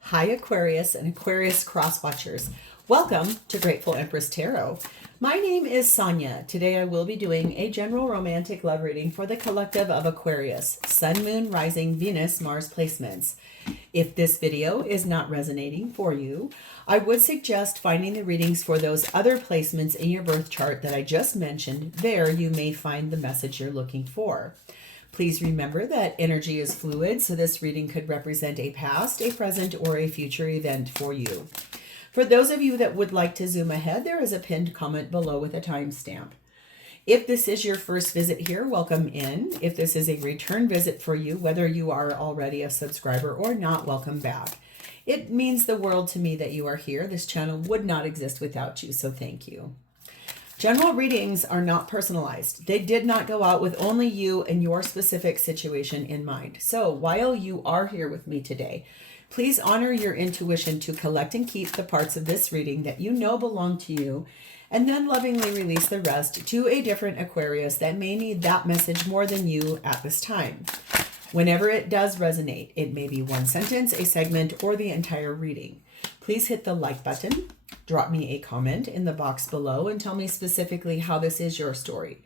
Hi Aquarius and Aquarius cross watchers. Welcome to Grateful Empress Tarot. My name is Sonia. Today I will be doing a general romantic love reading for the collective of Aquarius, Sun, Moon, Rising, Venus, Mars placements. If this video is not resonating for you, I would suggest finding the readings for those other placements in your birth chart that I just mentioned. There you may find the message you're looking for. Please remember that energy is fluid, so this reading could represent a past, a present, or a future event for you. For those of you that would like to zoom ahead, there is a pinned comment below with a timestamp. If this is your first visit here, welcome in. If this is a return visit for you, whether you are already a subscriber or not, welcome back. It means the world to me that you are here. This channel would not exist without you, so thank you. General readings are not personalized. They did not go out with only you and your specific situation in mind. So while you are here with me today, please honor your intuition to collect and keep the parts of this reading that you know belong to you, and then lovingly release the rest to a different Aquarius that may need that message more than you at this time. Whenever it does resonate, it may be one sentence, a segment, or the entire reading. Please hit the like button, drop me a comment in the box below, and tell me specifically how this is your story.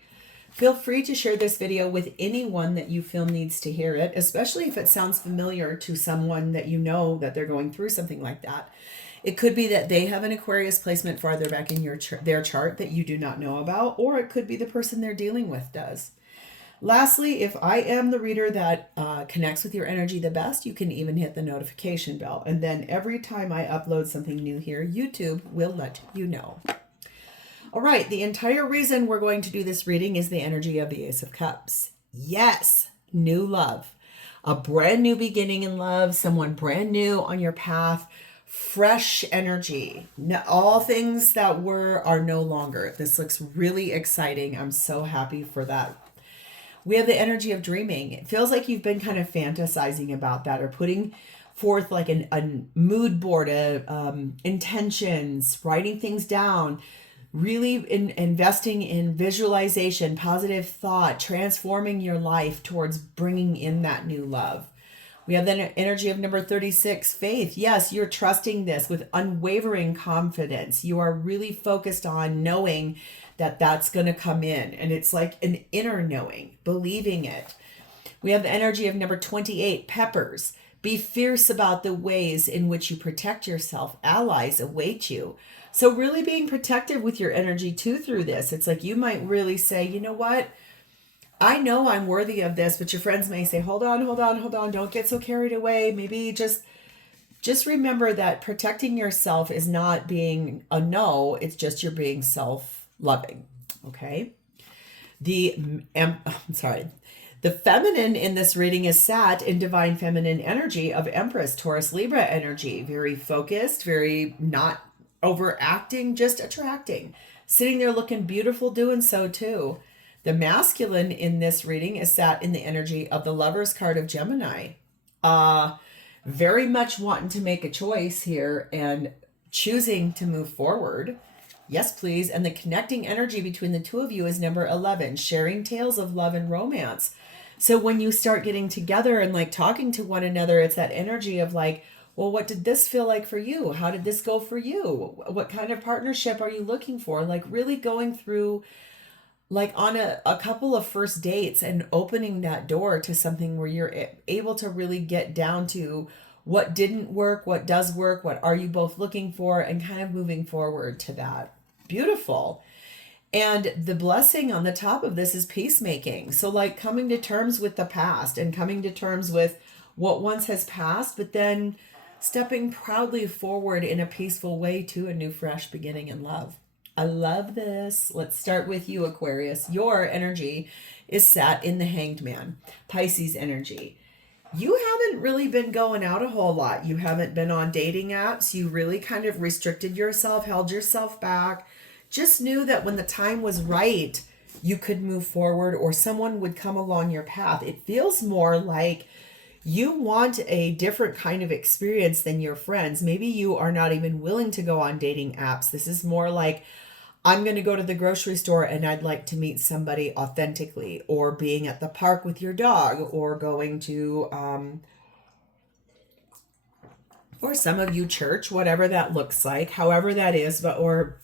Feel free to share this video with anyone that you feel needs to hear it, especially if it sounds familiar to someone that you know that they're going through something like that. It could be that they have an Aquarius placement farther back in their chart that you do not know about, or it could be the person they're dealing with does. Lastly, if I am the reader that connects with your energy the best, you can even hit the notification bell. And then every time I upload something new here, YouTube will let you know. All right, the entire reason we're going to do this reading is the energy of the Ace of Cups. Yes, new love. A brand new beginning in love, someone brand new on your path, fresh energy. All things that were are no longer. This looks really exciting. I'm so happy for that. We have the energy of dreaming. It feels like you've been kind of fantasizing about that or putting forth like a mood board, intentions, writing things down, really investing in visualization, positive thought, transforming your life towards bringing in that new love. We have the energy of number 36, faith. Yes, you're trusting this with unwavering confidence. You are really focused on knowing that that's going to come in. And it's like an inner knowing, believing it. We have the energy of number 28, peppers. Be fierce about the ways in which you protect yourself. Allies await you. So really being protective with your energy too through this. It's like you might really say, you know what? I know I'm worthy of this, but your friends may say, hold on. Don't get so carried away. Maybe just remember that protecting yourself is not being a no. It's just you're being self-loving. Okay. The feminine in this reading is sat in divine feminine energy of Empress, Taurus, Libra energy. Very focused, very not overacting, just attracting. Sitting there looking beautiful, doing so too. The masculine in this reading is sat in the energy of the Lover's card of Gemini. Very much wanting to make a choice here and choosing to move forward. Yes, please. And the connecting energy between the two of you is number 11, sharing tales of love and romance. So when you start getting together and like talking to one another, it's that energy of like, well, what did this feel like for you? How did this go for you? What kind of partnership are you looking for? Like really going through like on a couple of first dates and opening that door to something where you're able to really get down to what didn't work, what does work, what are you both looking for, and kind of moving forward to that. Beautiful. And the blessing on the top of this is peacemaking. So like coming to terms with the past and coming to terms with what once has passed, but then stepping proudly forward in a peaceful way to a new fresh beginning in love. I love this. Let's start with you, Aquarius. Your energy is sat in the Hanged Man, Pisces energy. You haven't really been going out a whole lot. You haven't been on dating apps. You really kind of restricted yourself, held yourself back. Just knew that when the time was right, you could move forward or someone would come along your path. It feels more like you want a different kind of experience than your friends. Maybe you are not even willing to go on dating apps. This is more like, I'm going to go to the grocery store and I'd like to meet somebody authentically, or being at the park with your dog, or going to or some of you church, whatever that looks like, however that is, but or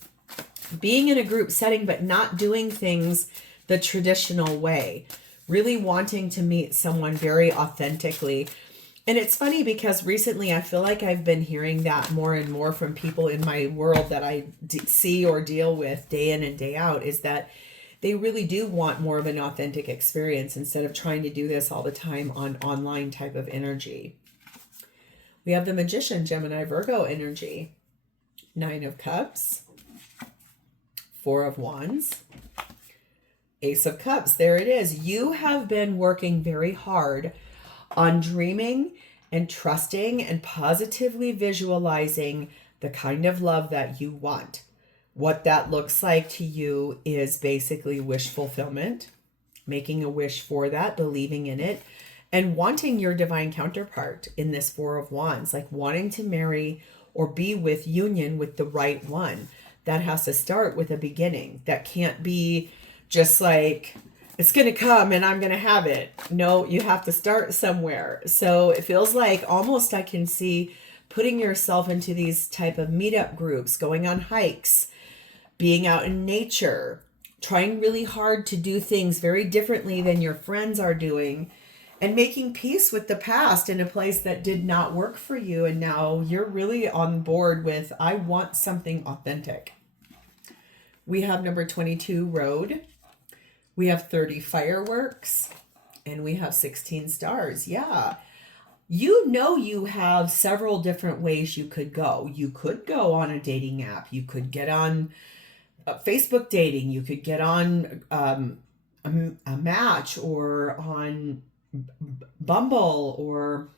being in a group setting, but not doing things the traditional way, really wanting to meet someone very authentically. And it's funny because recently I feel like I've been hearing that more and more from people in my world that I see or deal with day in and day out, is that they really do want more of an authentic experience instead of trying to do this all the time on online type of energy. We have the Magician, Gemini, Virgo energy. 9 of Cups. 4 of Wands. Ace of Cups. There it is. You have been working very hard on dreaming and trusting and positively visualizing the kind of love that you want. What that looks like to you is basically wish fulfillment, making a wish for that, believing in it, and wanting your divine counterpart in this 4 of Wands, like wanting to marry or be with union with the right one. That has to start with a beginning. That can't be just like, it's going to come and I'm going to have it. No, you have to start somewhere. So it feels like almost I can see putting yourself into these type of meetup groups, going on hikes, being out in nature, trying really hard to do things very differently than your friends are doing, and making peace with the past in a place that did not work for you. And now you're really on board with, I want something authentic. We have number 22, Road. We have 30, Fireworks. And we have 16 stars. Yeah. You know, you have several different ways you could go. You could go on a dating app. You could get on Facebook dating. You could get on a Match or on Bumble, or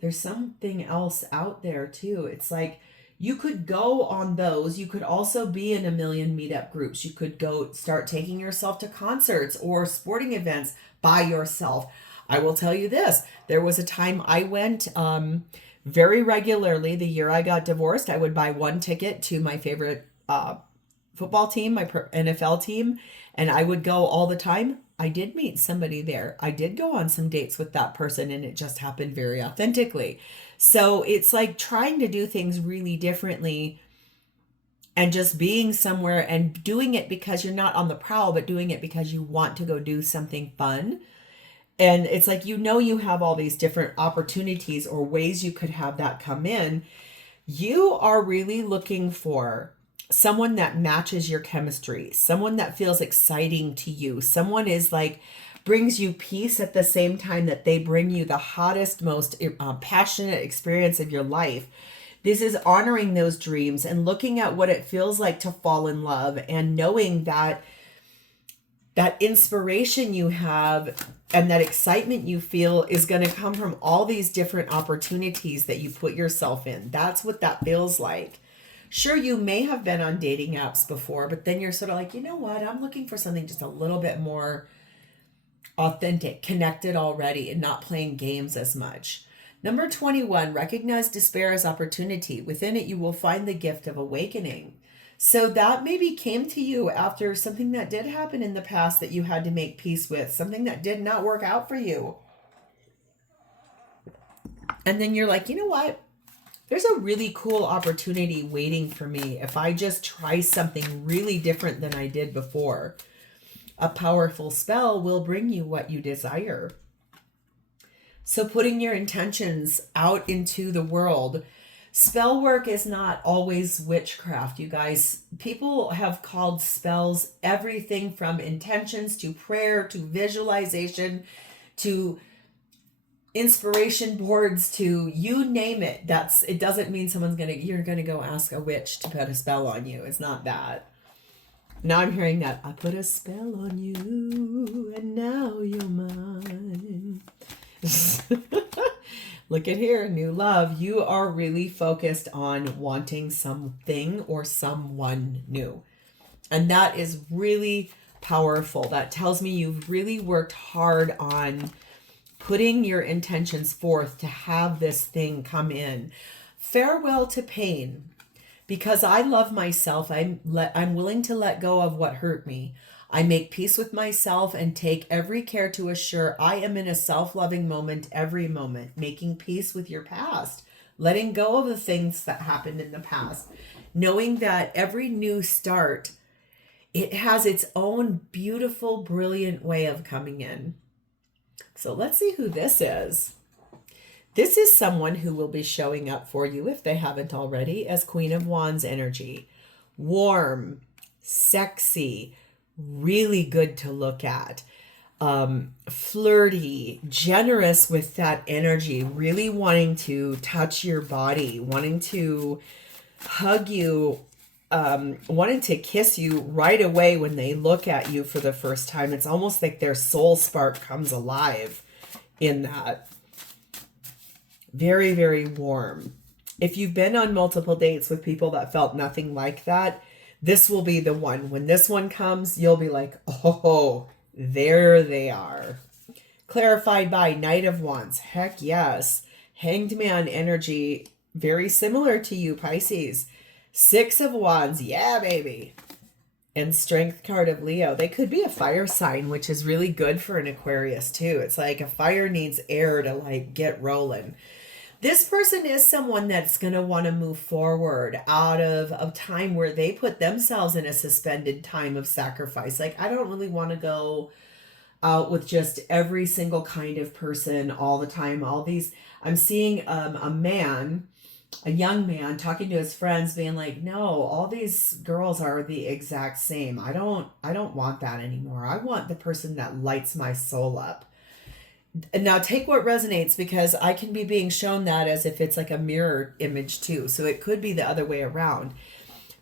there's something else out there too. It's like you could go on those. You could also be in a million meetup groups. You could go start taking yourself to concerts or sporting events by yourself. I will tell you this. There was a time I went very regularly. The year I got divorced, I would buy one ticket to my favorite football team, my NFL team, and I would go all the time. I did meet somebody there. I did go on some dates with that person, and it just happened very authentically. So it's like trying to do things really differently and just being somewhere and doing it because you're not on the prowl, but doing it because you want to go do something fun. And it's like, you know, you have all these different opportunities or ways you could have that come in. You are really looking for someone that matches your chemistry, someone that feels exciting to you, someone is like brings you peace at the same time that they bring you the hottest, most passionate experience of your life. This is honoring those dreams and looking at what it feels like to fall in love and knowing that that inspiration you have and that excitement you feel is going to come from all these different opportunities that you put yourself in. That's what that feels like. Sure, you may have been on dating apps before, but then you're sort of like, you know what? I'm looking for something just a little bit more authentic, connected already, and not playing games as much. Number 21, recognize despair as opportunity. Within it, you will find the gift of awakening. So that maybe came to you after something that did happen in the past that you had to make peace with, something that did not work out for you. And then you're like, you know what? There's a really cool opportunity waiting for me if I just try something really different than I did before. A powerful spell will bring you what you desire. So putting your intentions out into the world. Spell work is not always witchcraft, you guys. People have called spells everything from intentions to prayer to visualization to inspiration boards to you name it. It doesn't mean you're gonna go ask a witch to put a spell on you. It's not that. Now I'm hearing that I put a spell on you and now you're mine. Look at here, new love. You are really focused on wanting something or someone new. And that is really powerful. That tells me you've really worked hard on putting your intentions forth to have this thing come in. Farewell to pain. Because I love myself, I'm willing to let go of what hurt me. I make peace with myself and take every care to assure I am in a self-loving moment every moment, making peace with your past, letting go of the things that happened in the past, knowing that every new start, it has its own beautiful, brilliant way of coming in. So let's see who this is. This is someone who will be showing up for you, if they haven't already, as Queen of Wands energy. Warm, sexy, really good to look at. Flirty, generous with that energy, really wanting to touch your body, wanting to hug you, wanting to kiss you right away when they look at you for the first time. It's almost like their soul spark comes alive in that. Very, very warm. If you've been on multiple dates with people that felt nothing like that, this will be the one. When this one comes, you'll be like, oh, there they are. Clarified by Knight of Wands. Heck yes. Hanged Man energy, very similar to you, Pisces. Six of Wands. Yeah, baby. And Strength card of Leo. They could be a fire sign, which is really good for an Aquarius too. It's like a fire needs air to like get rolling. This person is someone that's going to want to move forward out of a time where they put themselves in a suspended time of sacrifice. Like, I don't really want to go out with just every single kind of person all the time. I'm seeing a young man talking to his friends being like, no, all these girls are the exact same. I don't want that anymore. I want the person that lights my soul up. Now take what resonates, because I can be being shown that as if it's like a mirror image too. So it could be the other way around.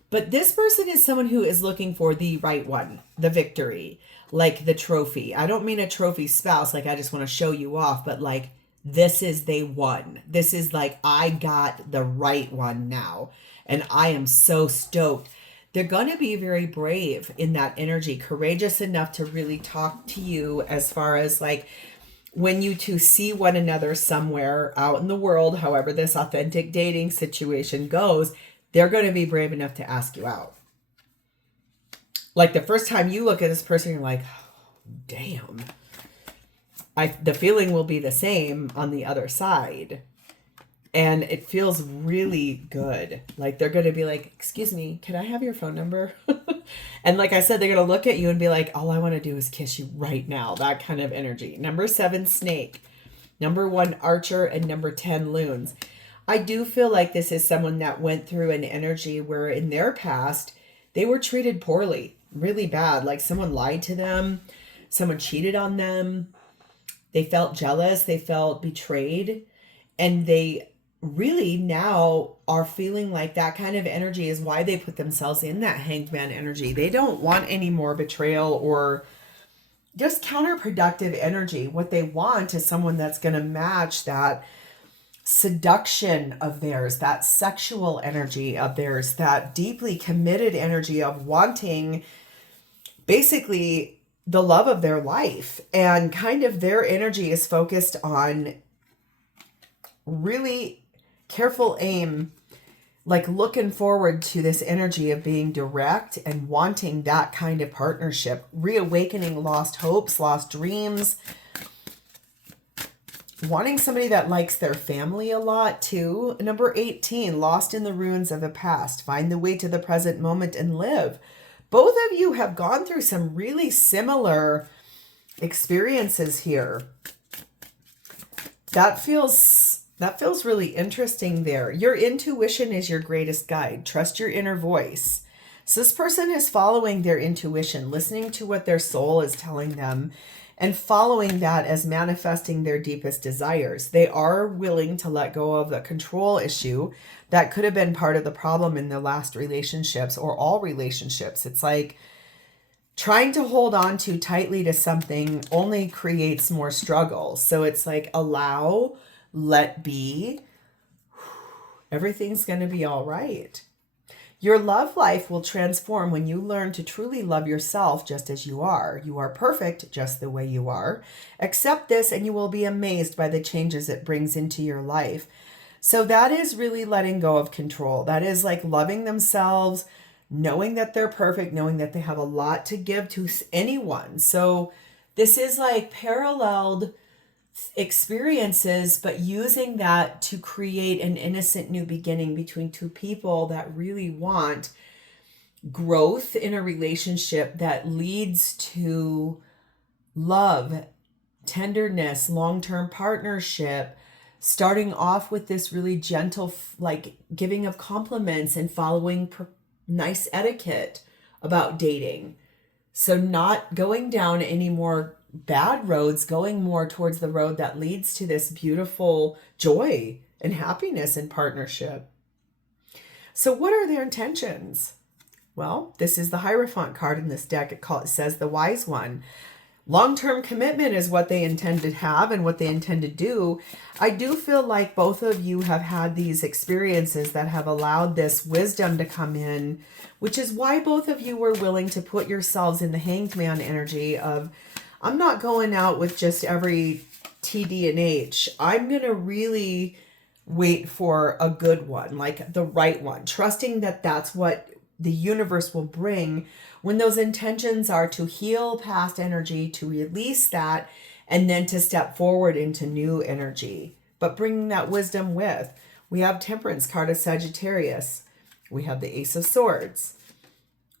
But this person is someone who is looking for the right one, the victory, like the trophy. I don't mean a trophy spouse, like I just want to show you off, but like this is they won. This is like, I got the right one now. And I am so stoked. They're going to be very brave in that energy, courageous enough to really talk to you as far as like, when you two see one another somewhere out in the world, however this authentic dating situation goes, they're going to be brave enough to ask you out. Like the first time you look at this person, you're like, oh, damn. The feeling will be the same on the other side. And it feels really good. Like they're going to be like, excuse me, can I have your phone number? And like I said, they're going to look at you and be like, all I want to do is kiss you right now. That kind of energy. Number 7, Snake. Number 1, Archer. And number 10, Loons. I do feel like this is someone that went through an energy where in their past, they were treated poorly, really bad. Like someone lied to them. Someone cheated on them. They felt jealous. They felt betrayed. And they really now are feeling like that kind of energy is why they put themselves in that Hanged Man energy. They don't want any more betrayal or just counterproductive energy. What they want is someone that's going to match that seduction of theirs, that sexual energy of theirs, that deeply committed energy of wanting basically the love of their life. And kind of their energy is focused on really careful aim, like looking forward to this energy of being direct and wanting that kind of partnership, reawakening lost hopes, lost dreams, wanting somebody that likes their family a lot too. Number 18, Lost in the Ruins of the Past. Find the way to the present moment and live. Both of you have gone through some really similar experiences here. That feels really interesting there. Your intuition is your greatest guide. Trust your inner voice. So this person is following their intuition, listening to what their soul is telling them, and following that as manifesting their deepest desires. They are willing to let go of the control issue that could have been part of the problem in their last relationships or all relationships. It's like trying to hold on too tightly to something only creates more struggle. So it's like allow, let be, everything's going to be all right. Your love life will transform when you learn to truly love yourself just as you are. You are perfect just the way you are. Accept this and you will be amazed by the changes it brings into your life. So that is really letting go of control. That is like loving themselves, knowing that they're perfect, knowing that they have a lot to give to anyone. So this is like paralleled experiences, but using that to create an innocent new beginning between two people that really want growth in a relationship that leads to love, tenderness, long-term partnership, starting off with this really gentle, like giving of compliments and following nice etiquette about dating. So not going down any more bad roads, going more towards the road that leads to this beautiful joy and happiness in partnership. So what are their intentions? Well, this is the Hierophant card in this deck. It says the Wise One. Long-term commitment is what they intend to have and what they intend to do. I do feel like both of you have had these experiences that have allowed this wisdom to come in, which is why both of you were willing to put yourselves in the Hanged Man energy of, I'm not going out with just every TD and H. I'm going to really wait for a good one, like the right one, trusting that that's what the universe will bring when those intentions are to heal past energy, to release that, and then to step forward into new energy. But bringing that wisdom with. We have Temperance card of Sagittarius. We have the Ace of Swords.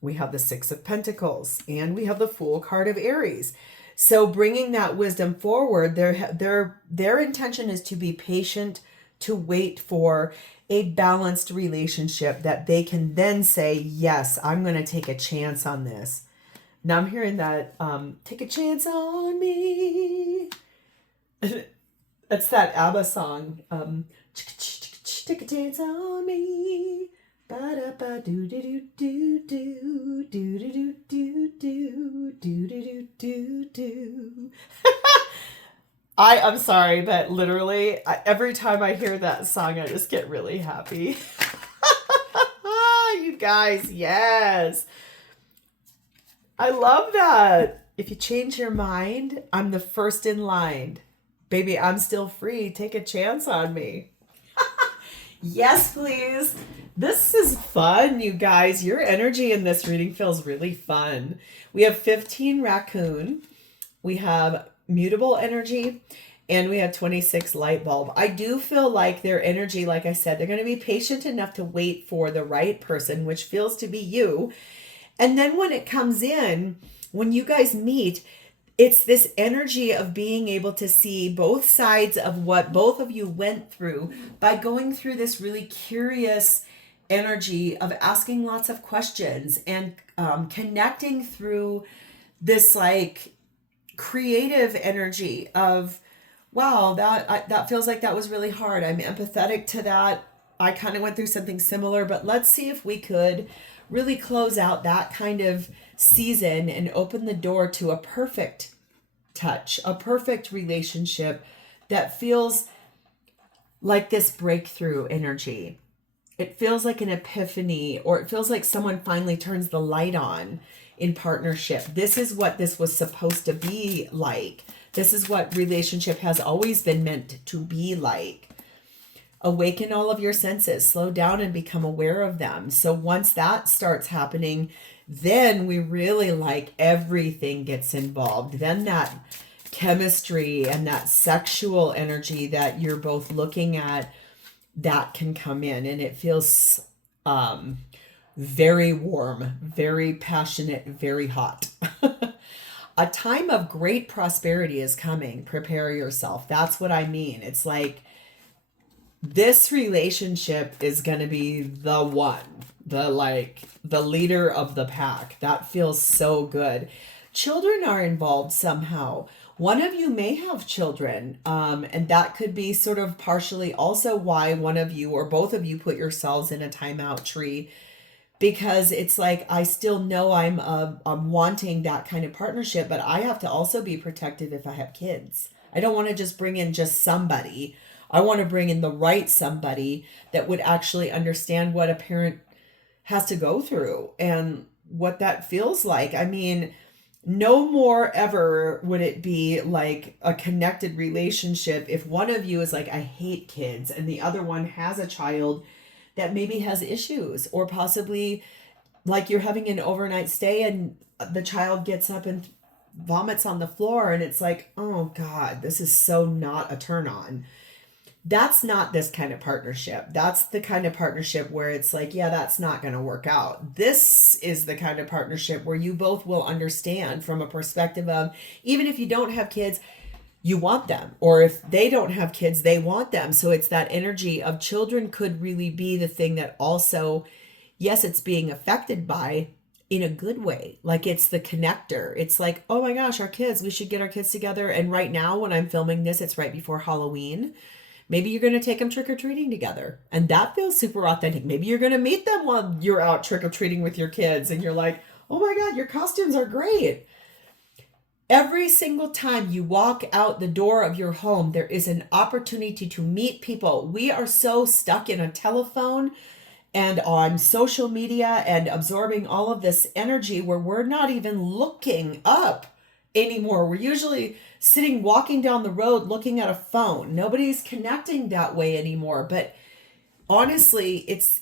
We have the Six of Pentacles. And we have the Fool card of Aries. So bringing that wisdom forward, their intention is to be patient, to wait for a balanced relationship that they can then say, yes, I'm going to take a chance on this. Now I'm hearing that, take a chance on me. That's that ABBA song. Take a chance on me. I'm sorry, but literally every time I hear that song, I just get really happy. You guys, yes. I love that. If you change your mind, I'm the first in line. Baby, I'm still free. Take a chance on me. Yes, please. This is fun, you guys. Your energy in this reading feels really fun. We have 15 raccoon. We have mutable energy, and we have 26 light bulb. I do feel like their energy, like I said, they're going to be patient enough to wait for the right person, which feels to be you. And then when it comes in, when you guys meet, it's this energy of being able to see both sides of what both of you went through by going through this really curious energy of asking lots of questions and connecting through this like creative energy of, wow, that feels like that was really hard. I'm empathetic to that. I kind of went through something similar, but let's see if we could really close out that kind of season and open the door to a perfect touch, a perfect relationship that feels like this breakthrough energy. It feels like an epiphany, or it feels like someone finally turns the light on in partnership. This is what this was supposed to be like. This is what relationship has always been meant to be like. Awaken all of your senses, slow down and become aware of them. So once that starts happening, then we really like everything gets involved. Then that chemistry and that sexual energy that you're both looking at, that can come in, and it feels very warm, very passionate, very hot. A time of great prosperity is coming. Prepare yourself. That's what I mean. It's like this relationship is going to be the one, the leader of the pack. That feels so good. Children are involved somehow. One of you may have children, and that could be sort of partially also why one of you or both of you put yourselves in a timeout tree, because it's like, I still know I'm wanting that kind of partnership, but I have to also be protective if I have kids. I don't want to just bring in just somebody. I want to bring in the right somebody that would actually understand what a parent has to go through and what that feels like. I mean, no more ever would it be like a connected relationship if one of you is like, I hate kids, and the other one has a child that maybe has issues or possibly like you're having an overnight stay and the child gets up and vomits on the floor and it's like, oh God, this is so not a turn on. That's not this kind of partnership. That's the kind of partnership where it's like, yeah, that's not going to work out. This is the kind of partnership where you both will understand from a perspective of, even if you don't have kids, you want them. Or if they don't have kids, they want them. So it's that energy of children could really be the thing that also, yes, it's being affected by in a good way. Like it's the connector. It's like, oh my gosh, our kids, we should get our kids together. And right now when I'm filming this, it's right before Halloween. Maybe you're going to take them trick-or-treating together. And that feels super authentic. Maybe you're going to meet them while you're out trick-or-treating with your kids. And you're like, oh my God, your costumes are great. Every single time you walk out the door of your home, there is an opportunity to meet people. We are so stuck in a telephone and on social media and absorbing all of this energy where we're not even looking up anymore. We're usually sitting, walking down the road, looking at a phone. Nobody's connecting that way anymore. But honestly,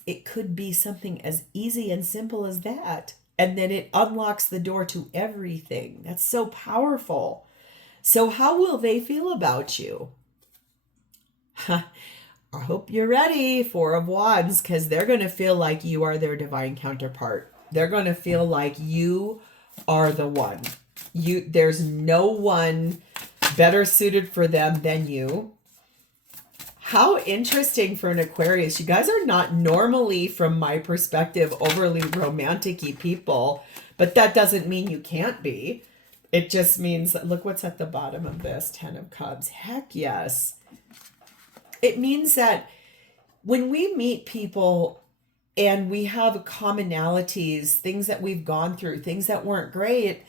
it could be something as easy and simple as that. And then it unlocks the door to everything. That's so powerful. So how will they feel about you? I hope you're ready, Four of Wands, because they're going to feel like you are their divine counterpart. They're going to feel like you are the one. There's no one better suited for them than you. How interesting for an Aquarius. You guys are not normally, from my perspective, overly romantic-y people, but that doesn't mean you can't be. It just means that, look what's at the bottom of this, 10 of Cups. Heck yes. It means that when we meet people and we have commonalities, things that we've gone through, things that weren't great,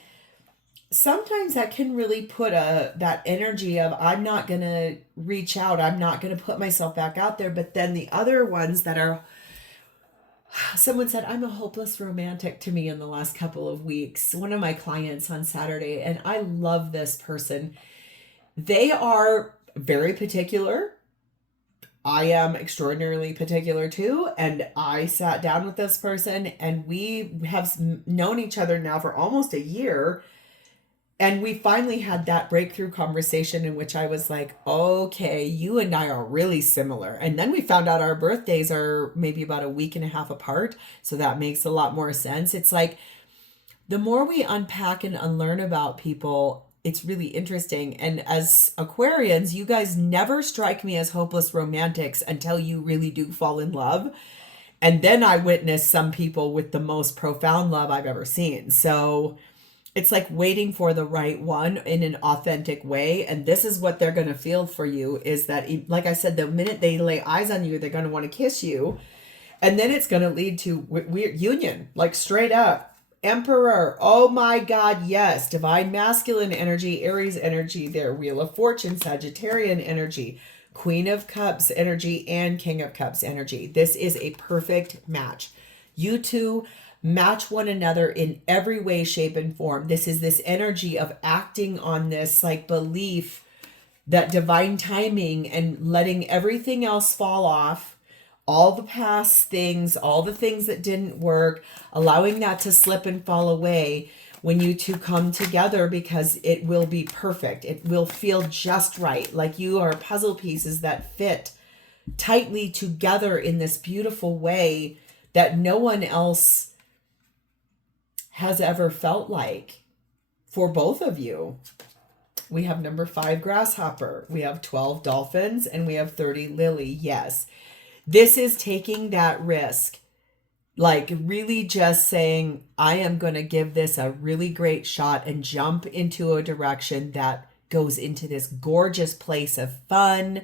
sometimes that can really put that energy of, I'm not going to reach out. I'm not going to put myself back out there. But then the other ones that are, someone said, I'm a hopeless romantic to me in the last couple of weeks. One of my clients on Saturday, and I love this person. They are very particular. I am extraordinarily particular too. And I sat down with this person and we have known each other now for almost a year. And we finally had that breakthrough conversation in which I was like, okay, you and I are really similar. And then we found out our birthdays are maybe about a week and a half apart. So that makes a lot more sense. It's like the more we unpack and unlearn about people, it's really interesting. And as Aquarians, you guys never strike me as hopeless romantics until you really do fall in love. And then I witness some people with the most profound love I've ever seen. So it's like waiting for the right one in an authentic way. And this is what they're going to feel for you is that, like I said, the minute they lay eyes on you, they're going to want to kiss you. And then it's going to lead to weird union, like straight up. Emperor. Oh my God. Yes. Divine masculine energy, Aries energy there. Wheel of Fortune, Sagittarian energy, Queen of Cups energy, and King of Cups energy. This is a perfect match. You two match one another in every way, shape, and form. This is this energy of acting on this like belief that divine timing and letting everything else fall off, all the past things, all the things that didn't work, allowing that to slip and fall away when you two come together, because it will be perfect. It will feel just right. Like you are puzzle pieces that fit tightly together in this beautiful way that no one else has ever felt like for both of you. We have number 5 grasshopper, we have 12 dolphins, and we have 30 Lilly. Yes, this is taking that risk, like really just saying, I am going to give this a really great shot and jump into a direction that goes into this gorgeous place of fun,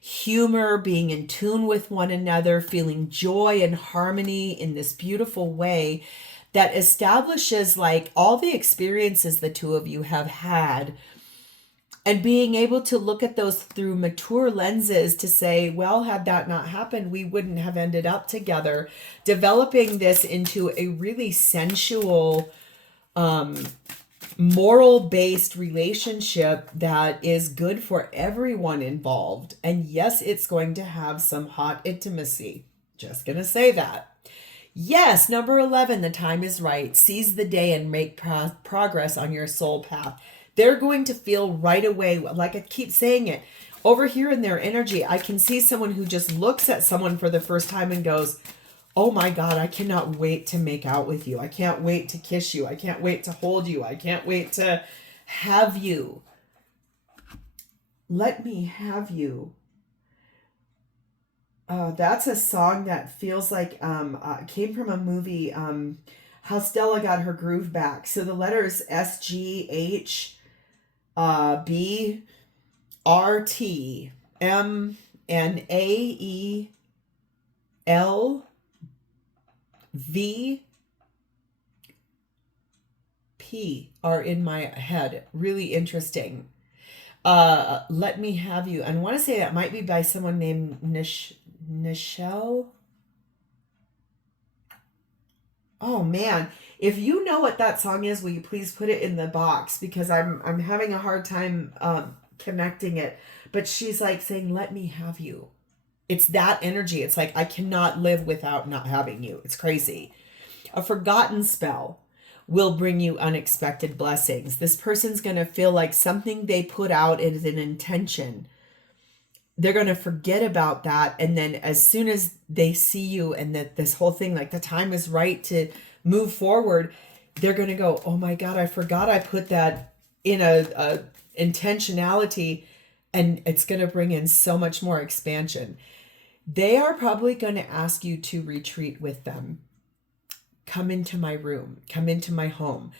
humor, being in tune with one another, feeling joy and harmony in this beautiful way that establishes like all the experiences the two of you have had, and being able to look at those through mature lenses to say, well, had that not happened, we wouldn't have ended up together. Developing this into a really sensual, moral-based relationship that is good for everyone involved. And yes, it's going to have some hot intimacy. Just going to say that. Yes, number 11, the time is right. Seize the day and make progress on your soul path. They're going to feel right away, like I keep saying it, over here in their energy, I can see someone who just looks at someone for the first time and goes, oh my God, I cannot wait to make out with you. I can't wait to kiss you. I can't wait to hold you. I can't wait to have you. Let me have you. That's a song that feels like came from a movie, How Stella Got Her Groove Back. So the letters SGH, B, R, T, M, and A, E, L, V, P are in my head. Really interesting. Let me have you. And I want to say that might be by someone named Nichelle. Oh man, if you know what that song is, will you please put it in the box, because I'm having a hard time connecting it. But she's like saying, "Let me have you." It's that energy. It's like I cannot live without not having you. It's crazy. A forgotten spell will bring you unexpected blessings. This person's going to feel like something they put out is an intention. They're going to forget about that. And then as soon as they see you and that this whole thing, like the time is right to move forward, they're going to go, oh my God, I forgot I put that in a intentionality, and it's going to bring in so much more expansion. They are probably going to ask you to retreat with them. Come into my room, come into my home.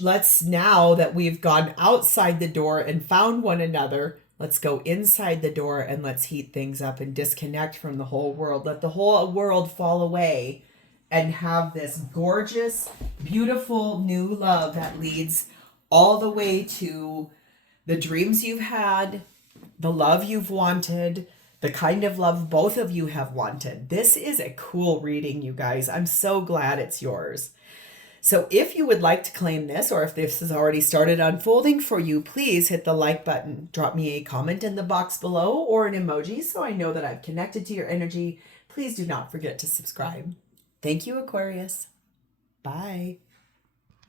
Let's, now that we've gone outside the door and found one another, let's go inside the door and let's heat things up and disconnect from the whole world. Let the whole world fall away and have this gorgeous, beautiful new love that leads all the way to the dreams you've had, the love you've wanted, the kind of love both of you have wanted. This is a cool reading, you guys. I'm so glad it's yours. So if you would like to claim this, or if this has already started unfolding for you, please hit the like button. Drop me a comment in the box below or an emoji so I know that I've connected to your energy. Please do not forget to subscribe. Thank you, Aquarius. Bye.